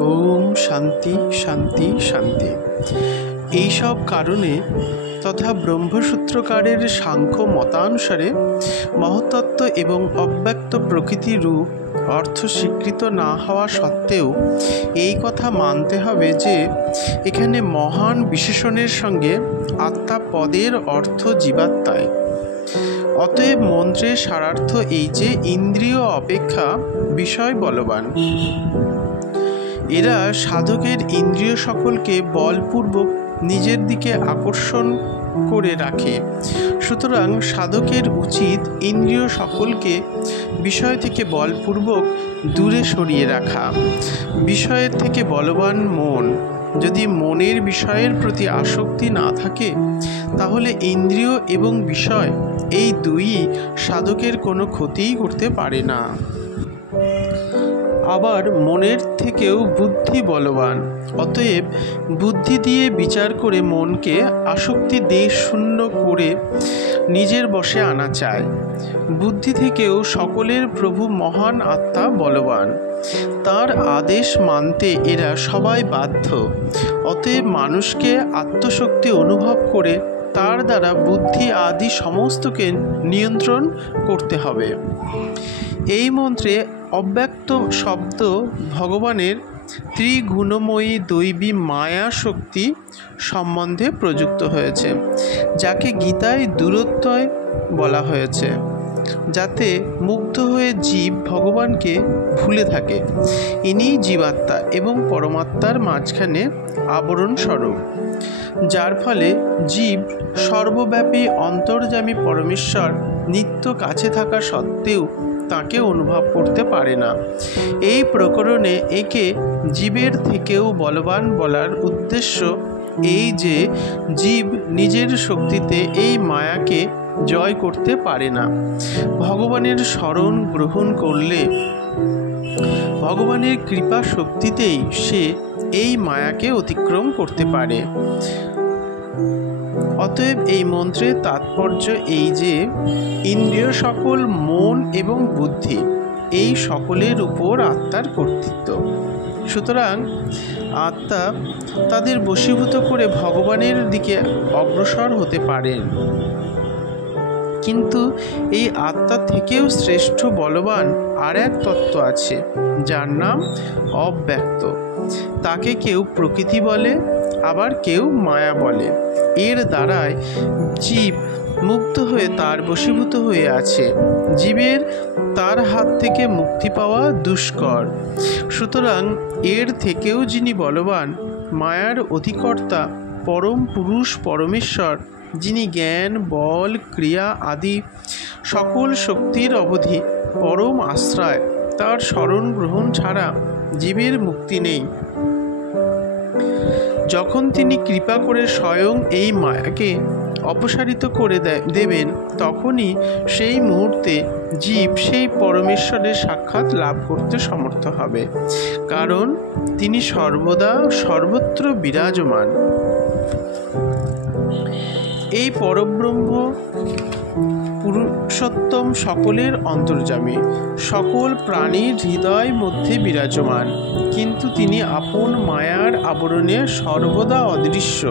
ওম শান্তি শান্তি শান্তি। এইসব কারণে তথা ব্রহ্মসূত্রকারের সাংখ্য মতানুসারে মহত্তত্ত্ব এবং অব্যক্ত প্রকৃতি রূপ অর্থ স্বীকৃত না হওয়া সত্ত্বেও এই কথা মানতে হবে যে এখানে মহান বিশেষণের সঙ্গে আত্মা পদের অর্থ জীবাত্মায়। অতএব মন্ত্রের সারার্থ এই যে ইন্দ্রিয় অপেক্ষা বিষয় বলবান। এরা সাধকের ইন্দ্রিয় সকলকে বলপূর্বক নিজের দিকে আকর্ষণ করে রাখে। সুতরাং সাধকের উচিত ইন্দ্রিয় সকলকে বিষয় থেকে বলপূর্বক দূরে সরিয়ে রাখা। বিষয়ের থেকে বলবান মন। যদি মনের বিষয়ের প্রতি আসক্তি না থাকে তাহলে ইন্দ্রিয় এবং বিষয় এই দুইই সাধকের কোনো ক্ষতিই করতে পারে না। আবার মনের থেকেও বুদ্ধি বলবান। অতএব বুদ্ধি দিয়ে বিচার করে মনকে আসক্তি দেশ শূন্য করে নিজের বশে আনা চায়। বুদ্ধি থেকেও সকলের প্রভু মহান আত্মা বলবান। তার আদেশ মানতে এরা সবাই বাধ্য। অতএব মানুষকে আত্মশক্তি অনুভব করে তার দ্বারা বুদ্ধি আদি সমস্তকে নিয়ন্ত্রণ করতে হবে। এই মন্ত্রে অব্যক্ত শব্দ ভগবানের ত্রিগুণময়ী দৈবী মায়া শক্তি সম্বন্ধে প্রযুক্ত হয়েছে, যাকে গীতায় দূরত্বয় বলা হয়েছে, যাতে মুগ্ধ হয়ে জীব ভগবানকে ভুলে থাকে। ইনিই জীবাত্মা এবং পরমাত্মার মাঝখানে আবরণ স্বরূপ, যার ফলে জীব সর্বব্যাপী অন্তর্যামী পরমেশ্বর নিত্য কাছে থাকা সত্ত্বেও তাকে অনুভব করতে পারে না। এই প্রকরণে একে জীবের থেকেও বলবান বলার উদ্দেশ্য এই যে জীব নিজের শক্তিতে এই মায়াকে জয় করতে পারে না। ভগবানের শরণ গ্রহণ করলে ভগবানের কৃপা শক্তিতেই সে এই মায়াকে অতিক্রম করতে পারে। অতএব এই মন্ত্রের তাৎপর্য এই যে ইন্দ্রিয় সকল, মন এবং বুদ্ধি এই সকলের উপর আত্মার কর্তৃত্ব। সুতরাং আত্মা তাদের বশীভূত করে ভগবানের দিকে অগ্রসর হতে পারেন। কিন্তু এই আত্মা থেকেও শ্রেষ্ঠ বলবান আর এক তত্ত্ব আছে, যার নাম অব্যক্ত। তাকে কেউ প্রকৃতি বলে, আবার কেউ মায়া বলে। এর দ্বারায় জীব মুক্ত হয়ে তার বশীভূত হয়ে আছে। জীবের তার হাত থেকে মুক্তি পাওয়া দুষ্কর। সুতরাং এর থেকেও যিনি বলবান, মায়ার অধিকর্তা পরম পুরুষ পরমেশ্বর, যিনি জ্ঞান, বল, ক্রিয়া আদি সকল শক্তির অবধি পরম আশ্রয়, তার শরণ গ্রহণ ছাড়া জীবের মুক্তি নেই। যখন তিনি কৃপা করে স্বয়ং এই মায়াকে অপসারিত করে দেবেন, তখনই সেই মুহূর্তে জীব সেই পরমেশ্বরের সাক্ষাৎ লাভ করতে সমর্থ হবে, কারণ তিনি সর্বদা সর্বত্র বিরাজমান। এই পরব্রহ্ম পুরুষোত্তম সকলের অন্তর্যামী, সকল প্রাণীর হৃদয় মধ্যে বিরাজমান, কিন্তু তিনি আপন মায়ার আবরণে সর্বদা অদৃশ্য।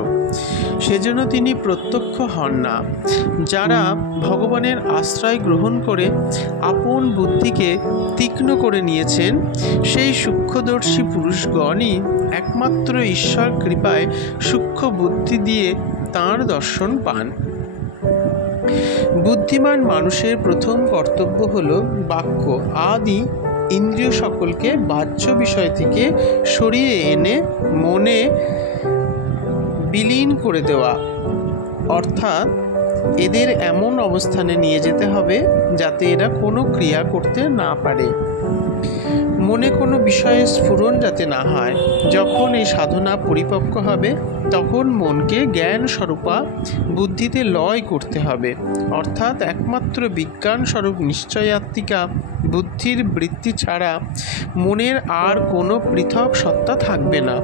সেজন্য তিনি প্রত্যক্ষ হন না। যারা ভগবানের আশ্রয় গ্রহণ করে আপন বুদ্ধিকে তীক্ষ্ণ করে নিয়েছেন, সেই সূক্ষ্মদর্শী পুরুষগণই একমাত্র ঈশ্বর কৃপায় সূক্ষ্ম বুদ্ধি দিয়ে তাঁর দর্শন পান। বুদ্ধিমান মানুষের প্রথম কর্তব্য হল বাক্য আদি ইন্দ্রিয় সকলকে বাহ্য বিষয় থেকে সরিয়ে এনে মনে বিলীন করে দেওয়া, অর্থাৎ এদের এমন অবস্থানে নিয়ে যেতে হবে যাতে এরা কোনো ক্রিয়া করতে না পারে। মনে কোনো বিষয়ে স্ফুরণ যাতে না হয়। যখন এই সাধনা পরিপক্ক হবে তখন মনকে জ্ঞান স্বরূপা বুদ্ধিতে লয় করতে হবে, অর্থাৎ একমাত্র বিজ্ঞান স্বরূপ নিশ্চয়াত্মিকা বুদ্ধির বৃত্তি ছাড়া মনের আর কোনো পৃথক সত্তা থাকবে না,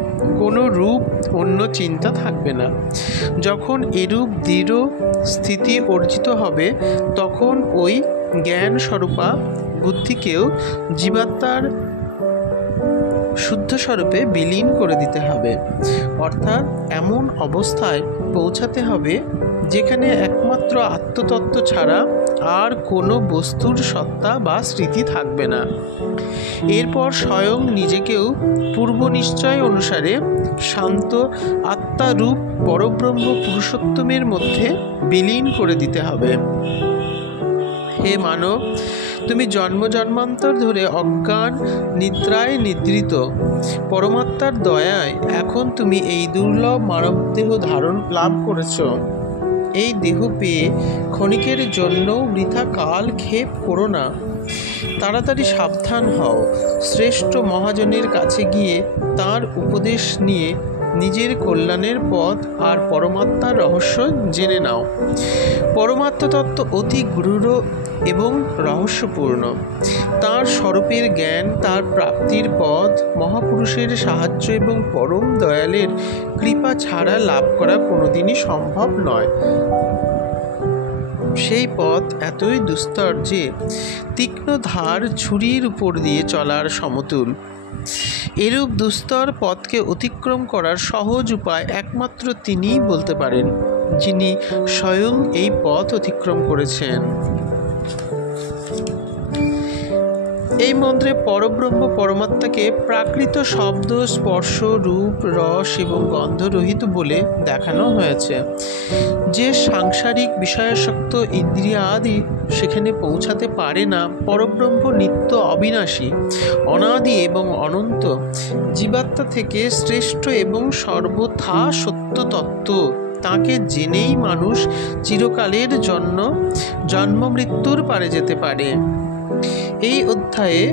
কোনো রূপ অন্য চিন্তা থাকবে না। যখন এরূপ দৃঢ় স্থিতি অর্জিত হবে তখন ওই জ্ঞান স্বরূপা বুদ্ধিকেও জীবাত্মার শুদ্ধ স্বরূপে বিলীন করে দিতে হবে, অর্থাৎ এমন অবস্থায় পৌঁছাতে হবে যেখানে একমাত্র আত্মতত্ত্ব ছাড়া আর কোনো বস্তুর সত্তা বা স্মৃতি থাকবে না। এরপর স্বয়ং নিজেকেও পূর্ব নিশ্চয় অনুসারে শান্ত আত্মারূপ পরব্রহ্ম পুরুষোত্তমের মধ্যে বিলীন করে দিতে হবে। হে মানব, তুমি জন্ম জন্মান্তর ধরে অজ্ঞান নিদ্রায় নিদ্রিত। পরমাত্মার দয়ায় এখন তুমি এই দুর্লভ মানবদেহ ধারণ লাভ করেছ। এই দেহ পেয়ে ক্ষণিকের জন্য বৃথা কাল ক্ষেপ করো না, তাড়াতাড়ি সাবধান হও। শ্রেষ্ঠ মহাজনের কাছে গিয়ে তার উপদেশ নিয়ে নিজের কল্যাণের পথ আর পরমাত্মার রহস্য জেনে নাও। পরমাত্মা তত্ত্ব অতি গূঢ় এবং রহস্যপূর্ণ। তার স্বরূপের জ্ঞান, তার প্রাপ্তির পথ মহাপুরুষের সাহায্য এবং পরম দয়ালের কৃপা ছাড়া লাভ করা কোনোদিনই সম্ভব নয়। সেই পথ এতই দুস্তর যে তীক্ষ্ণ ধার ছুরির উপর দিয়ে চলার সমতুল। এরূপ দুস্তর পথকে অতিক্রম করার সহজ উপায় একমাত্র তিনিই বলতে পারেন, যিনি স্বয়ং এই পথ অতিক্রম করেছেন। এই মন্ত্রে পরব্রহ্ম পরমাত্মাকে প্রাকৃত শব্দ, স্পর্শ, রূপ, রস এবং গন্ধরহিত বলে দেখানো হয়েছে। যে সাংসারিক বিষয়াসক্ত ইন্দ্রিয় আদি সেখানে পৌঁছাতে পারে না, পরব্রহ্ম নিত্য অবিনাশী, অনাদি এবং অনন্ত, জীবাত্মা থেকে শ্রেষ্ঠ এবং সর্বথা সত্য তত্ত্ব। তাকে জেনেই মানুষ চিরকালের জন্য জন্ম মৃত্যুর পারে যেতে পারে। এই অধ্যায়ে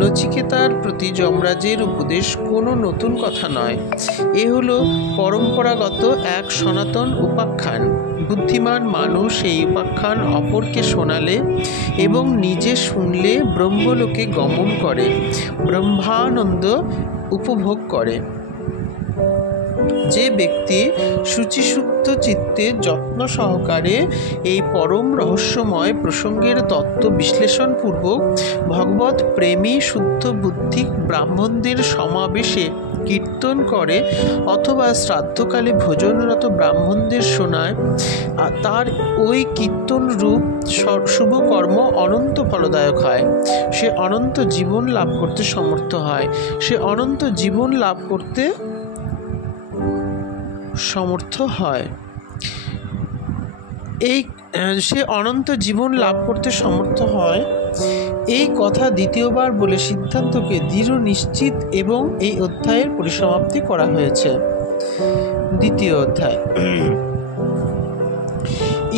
নচিকেতার প্রতি যমরাজের উপদেশ কোনো নতুন কথা নয়। এ হলো পরম্পরাগত এক সনাতন উপাখ্যান। বুদ্ধিমান মানুষ এই উপাখ্যান অপরকে শোনালে এবং নিজে শুনলে ব্রহ্মলোকে গমন করে, ব্রহ্মানন্দ উপভোগ করে। যে ব্যক্তি শুচিসুপ্ত চিত্তে যত্ন সহকারে এই পরম রহস্যময় প্রসঙ্গের তত্ত্ব বিশ্লেষণপূর্বক ভগবৎ প্রেমী শুদ্ধ বুদ্ধি ব্রাহ্মণদের সমাবেশে কীর্তন করে অথবা শ্রাদ্ধকালে ভোজনরত ব্রাহ্মণদের শোনায়, তার ওই কীর্তন রূপ শুভ কর্ম অনন্ত ফলদায়ক হয়। সে অনন্ত জীবন লাভ করতে সমর্থ হয়। সে অনন্ত জীবন লাভ করতে সমর্থ হয়। সে অনন্ত জীবন লাভ করতে সমর্থ হয়। এই কথা দ্বিতীয়বার বলে সিদ্ধান্তকে দৃঢ় নিশ্চিত এবং এই অধ্যায়ের পরিসমাপ্তি করা হয়েছে। দ্বিতীয় অধ্যায়।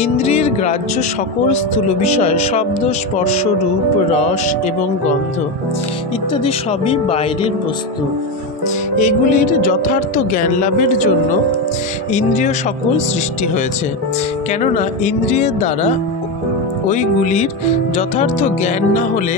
ইন্দ্রিয়ের গ্রাহ্য সকল স্থূল বিষয়, শব্দ, স্পর্শ, রূপ, রস এবং গন্ধ ইত্যাদি সবই বাইরের বস্তু। এগুলির যথার্থ জ্ঞান লাভের জন্য ইন্দ্রিয় সকল সৃষ্টি হয়েছে। কেননা ইন্দ্রিয়ের দ্বারা ওইগুলির যথার্থ জ্ঞান না হলে